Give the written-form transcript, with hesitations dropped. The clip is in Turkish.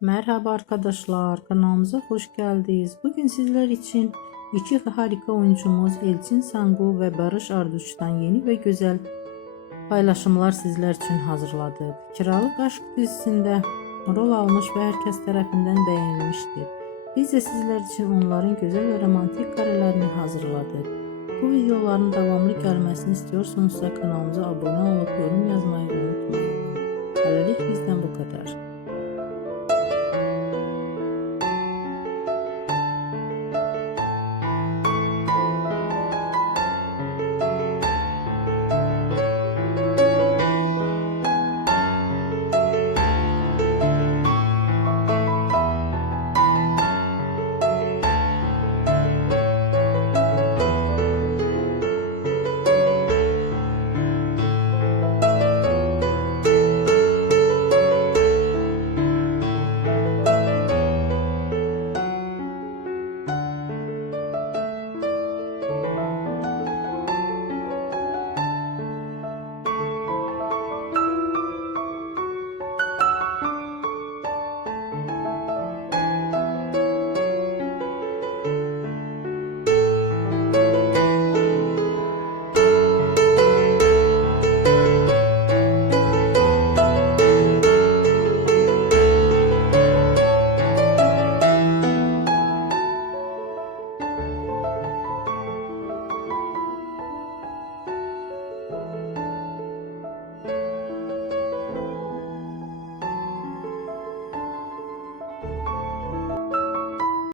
Merhaba arkadaşlar, kanalımıza hoş geldiniz. Bugün sizler için iki harika oyuncumuz Elçin Sangu ve Barış Arduç'tan yeni ve güzel paylaşımlar sizler için hazırladık. Kiralık Aşk dizisinde rol almış ve herkes tarafından beğenilmiştir. Biz de sizler için onların güzel ve romantik karelerini hazırladık. Bu videoların devamlı gelmesini istiyorsanız kanalımıza abone olup yorum yazmayı unutmayın. Hələlik bizdən bu